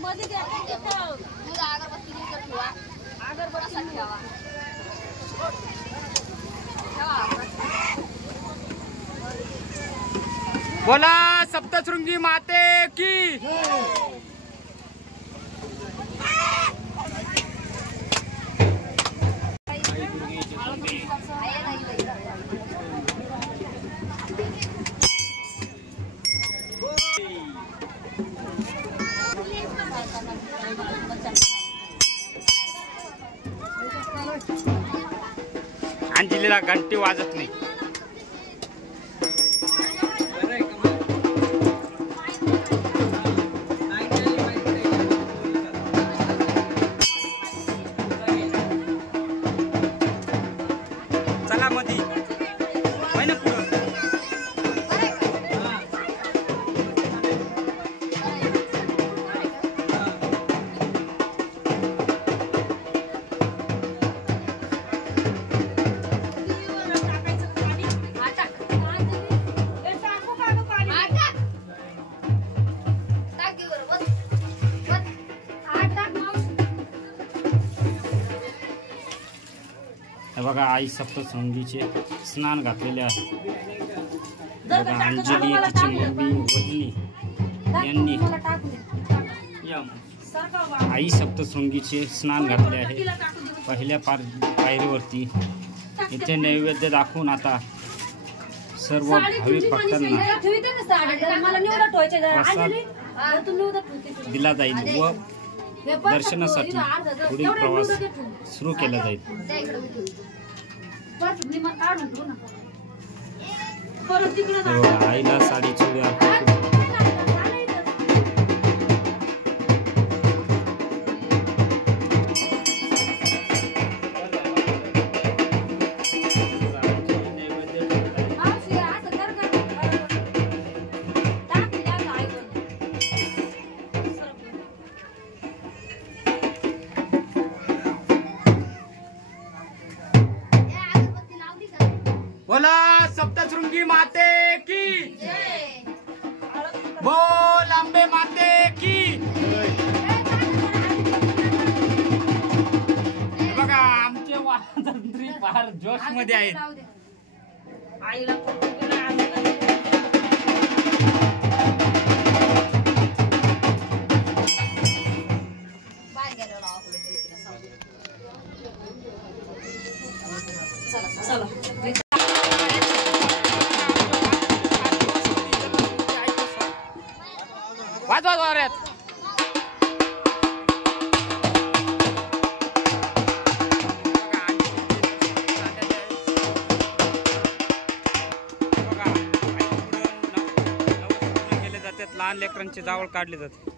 मध्ये द्या दूध अगरबत्ती ठेवा अगरबत्ती ठेवा बोला सप्तशृंगी माते की अंजलीला घंटी वाजत नाही. चला मधी महिना पुढं बघा आई सप्तशृंगीचे स्नान घातलेले आहे. बघा अंजली तिची मम्मी वहिनी यांनी आई सप्तशृंगीचे स्नान घातले आहे. पहिल्या पायरीवरती इथे नैवेद्य दाखवून आता सर्व भाविक भक्तांना प्रसाद दिला जाईल व दर्शनासाठी पुढील प्रवास सुरू केला जाईल. आईला साडी चुड्या बोला सप्तशृंगी माते की बोल अंबे माते की. बघा आमचे वाजंत्री फार जोश मध्ये आहेत. आईला वाजवा जोरात. बघा गेले जातात लहान लेकरांची जावळ काढली जाते.